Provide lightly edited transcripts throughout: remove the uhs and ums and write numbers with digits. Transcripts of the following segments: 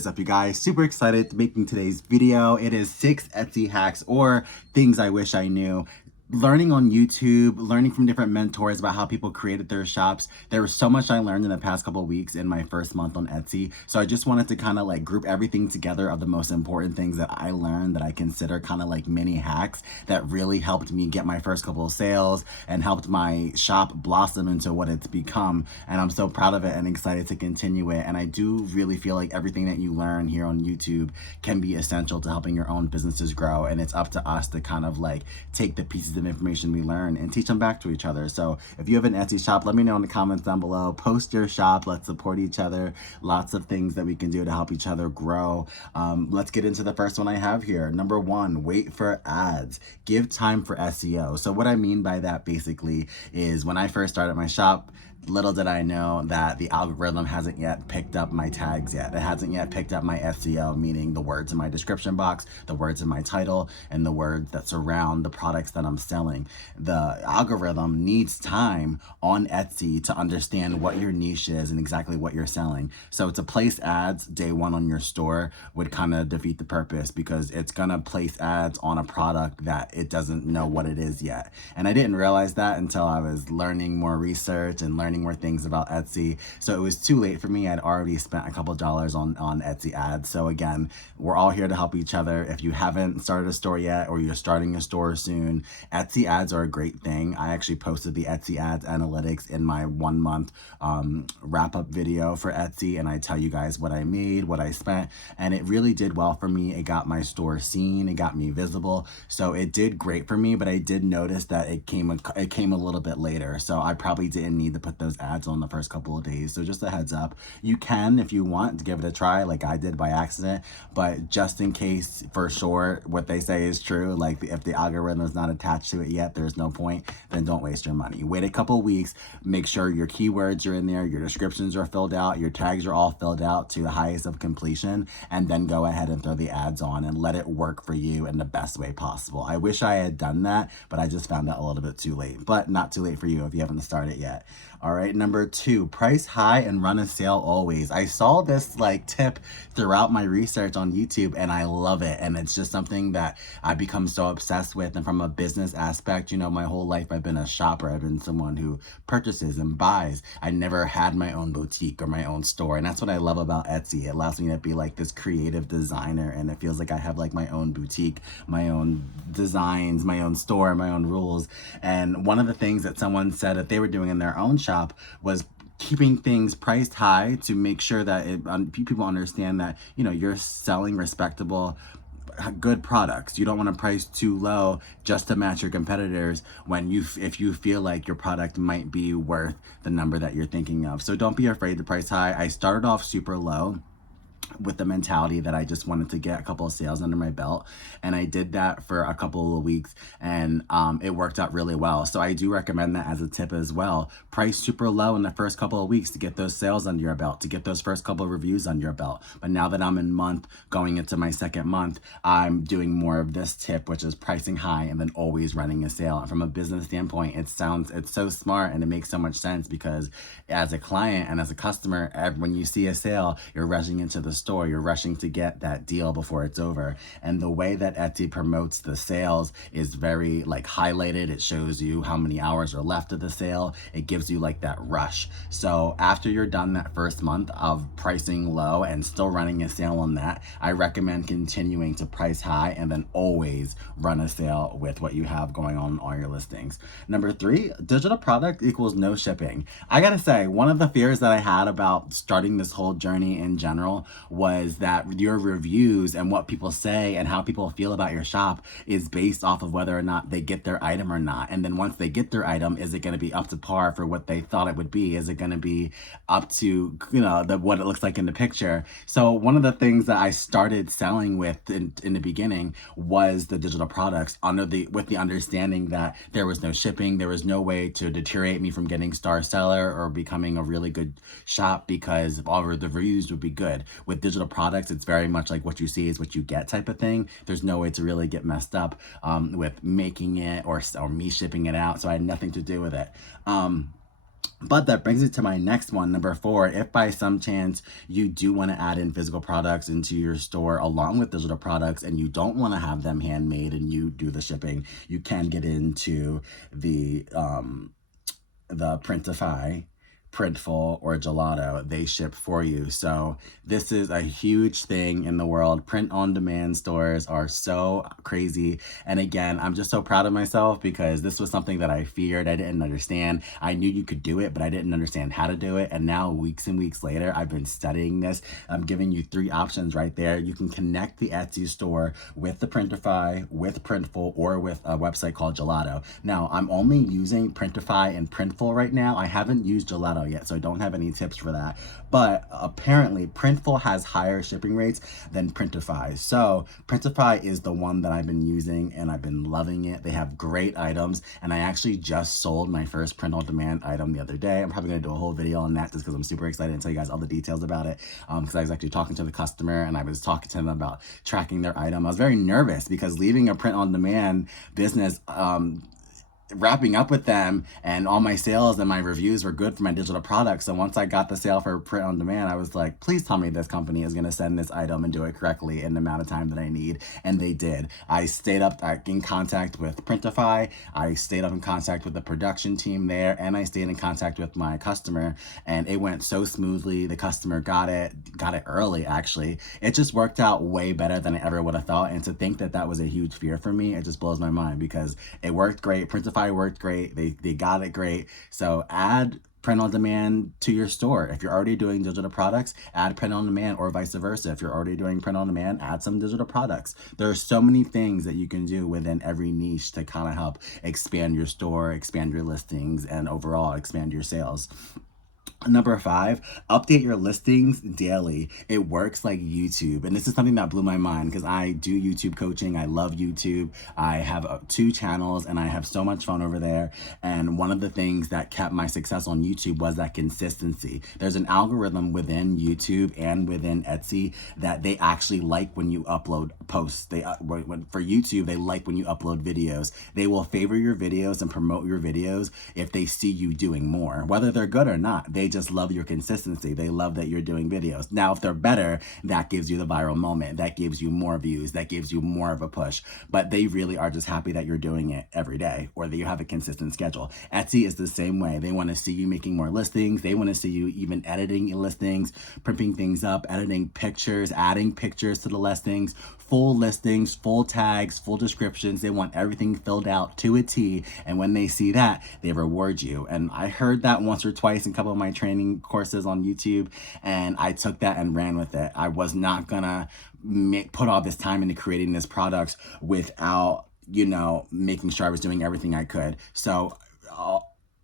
What's up, you guys? Super excited to making today's video. It is 6 Etsy hacks or things I wish I knew. Learning on YouTube, learning from different mentors about how people created their shops. There was so much I learned in the past couple of weeks in my first month on Etsy. So I just wanted to kind of like group everything together of the most important things that I learned that I consider kind of like mini hacks that really helped me get my first couple of sales and helped my shop blossom into what it's become. And I'm so proud of it and excited to continue it. And I do really feel like everything that you learn here on YouTube can be essential to helping your own businesses grow. And it's up to us to kind of like take the pieces of information we learn and teach them back to each other. So if you have an Etsy shop, let me know in the comments down below. Post your shop. Let's support each other. Lots of things that we can do to help each other grow. Let's get into the first one I have here. Number 1, wait for ads. Give time for SEO. So what I mean by that basically is when I first started my shop, little did I know that the algorithm hasn't yet picked up my tags yet. It hasn't yet picked up my SEO, meaning the words in my description box, the words in my title, and the words that surround the products that I'm selling. The algorithm needs time on Etsy to understand what your niche is and exactly what you're selling. So to place ads day one on your store would kind of defeat the purpose, because it's gonna place ads on a product that it doesn't know what it is yet. And I didn't realize that until I was learning more research and learning more things about Etsy. So it was too late for me. I'd already spent a couple dollars on Etsy ads. So again, we're all here to help each other. If you haven't started a store yet, or you're starting a store soon, Etsy ads are a great thing. I actually posted the Etsy ads analytics in my 1 month wrap up video for Etsy. And I tell you guys what I made, what I spent, and it really did well for me. It got my store seen, it got me visible. So it did great for me, but I did notice that it came a little bit later. So I probably didn't need to put those ads on the first couple of days. So just a heads up, you can, if you want, to give it a try like I did by accident, but just in case, for sure, what they say is true. Like if the algorithm is not attached to it yet, there's no point, then don't waste your money. Wait a couple weeks, make sure your keywords are in there, your descriptions are filled out, your tags are all filled out to the highest of completion, and then go ahead and throw the ads on and let it work for you in the best way possible. I wish I had done that, but I just found out a little bit too late, but not too late for you if you haven't started yet. All right, number 2, price high and run a sale always. I saw this like tip throughout my research on YouTube and I love it. And it's just something that I become so obsessed with. And from a business aspect, you know, my whole life I've been a shopper. I've been someone who purchases and buys. I never had my own boutique or my own store. And that's what I love about Etsy. It allows me to be like this creative designer, and it feels like I have like my own boutique, my own designs, my own store, my own rules. And one of the things that someone said that they were doing in their own shop was keeping things priced high to make sure that people understand that, you know, you're selling respectable, good products. You don't want to price too low just to match your competitors if you feel like your product might be worth the number that you're thinking of. So don't be afraid to price high. I started off super low with the mentality that I just wanted to get a couple of sales under my belt. And I did that for a couple of weeks, and it worked out really well. So I do recommend that as a tip as well. Price super low in the first couple of weeks to get those sales under your belt, to get those first couple of reviews under your belt. But now that I'm going into my second month, I'm doing more of this tip, which is pricing high and then always running a sale. And from a business standpoint, it's so smart, and it makes so much sense, because as a client and as a customer, when you see a sale, you're rushing into the store, you're rushing to get that deal before it's over. And the way that Etsy promotes the sales is very like highlighted. It shows you how many hours are left of the sale. It gives you like that rush. So after you're done that first month of pricing low and still running a sale on that, I recommend continuing to price high and then always run a sale with what you have going on all your listings. Number 3, digital product equals no shipping. I gotta say, one of the fears that I had about starting this whole journey in general was that your reviews and what people say and how people feel about your shop is based off of whether or not they get their item or not. And then once they get their item, is it going to be up to par for what they thought it would be? Is it going to be up to, you know, what it looks like in the picture? So one of the things that I started selling with in the beginning was the digital products with the understanding that there was no shipping, there was no way to deteriorate me from getting star seller or becoming a really good shop, because all of the reviews would be good. With digital products, it's very much like what you see is what you get type of thing. There's no way to really get messed up with making it or me shipping it out. So I had nothing to do with it. But that brings it to my next one, number 4. If by some chance you do want to add in physical products into your store along with digital products and you don't want to have them handmade and you do the shipping, you can get into the Printify, Printful, or Gelato. They ship for you. So this is a huge thing in the world. Print on demand stores are so crazy. And again, I'm just so proud of myself because this was something that I feared. I didn't understand. I knew you could do it, but I didn't understand how to do it. And now weeks and weeks later, I've been studying this. I'm giving you 3 options right there. You can connect the Etsy store with the Printify, with Printful, or with a website called Gelato. Now, I'm only using Printify and Printful right now. I haven't used Gelato yet, so I don't have any tips for that. But apparently Printful has higher shipping rates than Printify. So Printify is the one that I've been using and I've been loving it. They have great items, and I actually just sold my first print on demand item the other day. I'm probably gonna do a whole video on that just because I'm super excited and tell you guys all the details about it. Because I was actually talking to the customer and I was talking to them about tracking their item. I was very nervous because leaving a print on demand business, wrapping up with them, and all my sales and my reviews were good for my digital products. So once I got the sale for print on demand, I was like, please tell me this company is going to send this item and do it correctly in the amount of time that I need. And they did. I stayed up in contact with Printify. I stayed up in contact with the production team there, and I stayed in contact with my customer, and it went so smoothly. The customer got it early, actually. It just worked out way better than I ever would have thought. And to think that that was a huge fear for me, it just blows my mind because it worked great. Printify worked great. They got it great. So add print on demand to your store. If you're already doing digital products, add print on demand, or vice versa. If you're already doing print on demand, add some digital products. There are so many things that you can do within every niche to kind of help expand your store, expand your listings, and overall expand your sales. Number 5, update your listings daily. It works like YouTube. And this is something that blew my mind because I do YouTube coaching. I love YouTube. I have 2 channels and I have so much fun over there. And one of the things that kept my success on YouTube was that consistency. There's an algorithm within YouTube and within Etsy that they actually like when you upload posts. For YouTube, they like when you upload videos. They will favor your videos and promote your videos if they see you doing more, whether they're good or not. They just love your consistency. They love that you're doing videos. Now, if they're better, that gives you the viral moment. That gives you more views. That gives you more of a push. But they really are just happy that you're doing it every day or that you have a consistent schedule. Etsy is the same way. They want to see you making more listings. They want to see you even editing listings, primping things up, editing pictures, adding pictures to the listings, full listings, full tags, full descriptions. They want everything filled out to a T. And when they see that, they reward you. And I heard that once or twice in a couple of my training courses on YouTube, and I took that and ran with it. I was not gonna put all this time into creating this product without, making sure I was doing everything I could. So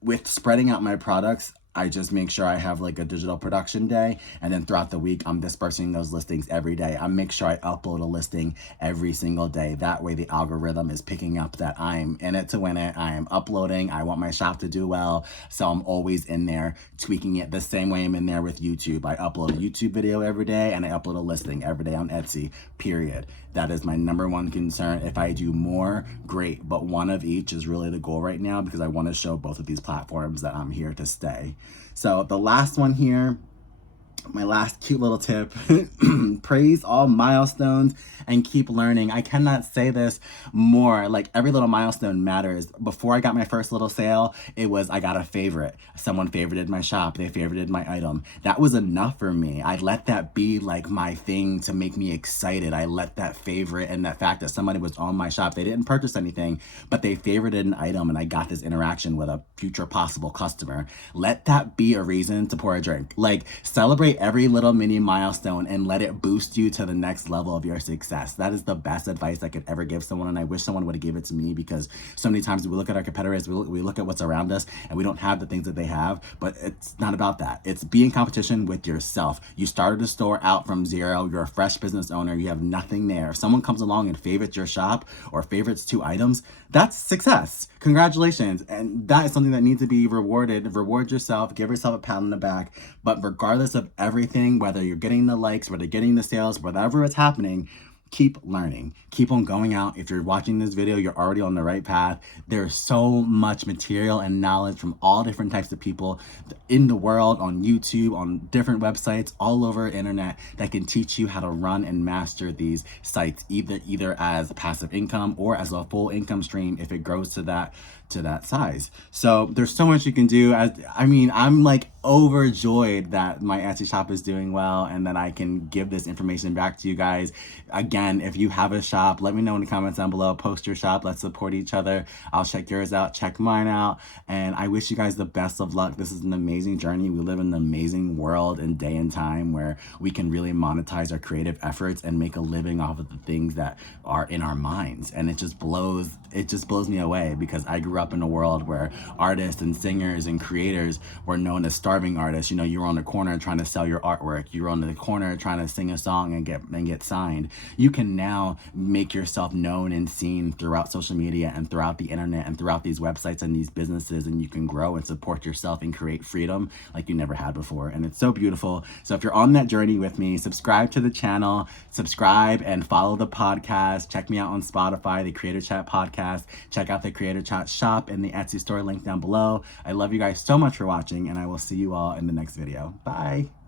with spreading out my products, I just make sure I have like a digital production day, and then throughout the week, I'm dispersing those listings every day. I make sure I upload a listing every single day. That way the algorithm is picking up that I'm in it to win it. I am uploading. I want my shop to do well. So I'm always in there tweaking it the same way I'm in there with YouTube. I upload a YouTube video every day and I upload a listing every day on Etsy, period. That is my number 1 concern. If I do more, great. But one of each is really the goal right now because I want to show both of these platforms that I'm here to stay. So the last one here, my last cute little tip, praise all milestones and keep learning. I cannot say this more. Like, every little milestone matters. Before I got my first little sale, it was I got a favorite. Someone favorited my shop. They favorited my item. That was enough for me. I let that be like my thing to make me excited. I let that favorite and that fact that somebody was on my shop. They didn't purchase anything, but they favorited an item and I got this interaction with a future possible customer. Let that be a reason to pour a drink. Like, celebrate every little mini milestone and let it boost you to the next level of your success. That is the best advice I could ever give someone, and I wish someone would have given it to me because so many times we look at our competitors, we look at what's around us, and we don't have the things that they have, but it's not about that. It's be in competition with yourself. You started a store out from zero. You're a fresh business owner. You have nothing there. If someone comes along and favorites your shop or favorites 2 items, that's success. Congratulations. And that is something that needs to be rewarded. Reward yourself, give yourself a pat on the back. But regardless of everything, whether you're getting the likes, whether you're getting the sales, whatever is happening, keep learning, keep on going out. If you're watching this video, you're already on the right path. There's so much material and knowledge from all different types of people in the world, on YouTube, on different websites, all over the internet, that can teach you how to run and master these sites, either as passive income or as a full income stream if it grows to that size. So there's so much you can do. I mean, I'm like overjoyed that my Etsy shop is doing well and that I can give this information back to you guys. Again, if you have a shop, let me know in the comments down below. Post your shop. Let's support each other. I'll check yours out, check mine out, and I wish you guys the best of luck. This is an amazing journey. We live in an amazing world and day and time where we can really monetize our creative efforts and make a living off of the things that are in our minds. And it just blows me away, because I grew up in a world where artists and singers and creators were known as starving artists. You know, you were on the corner trying to sell your artwork. You were on the corner trying to sing a song and get signed. You can now make yourself known and seen throughout social media and throughout the internet and throughout these websites and these businesses, and you can grow and support yourself and create freedom like you never had before. And it's so beautiful. So if you're on that journey with me, subscribe to the channel, subscribe and follow the podcast. Check me out on Spotify, the Creator Chat podcast. Check out the Creator Chat shop and the Etsy store link down below. I love you guys so much for watching, and I will see you all in the next video. Bye.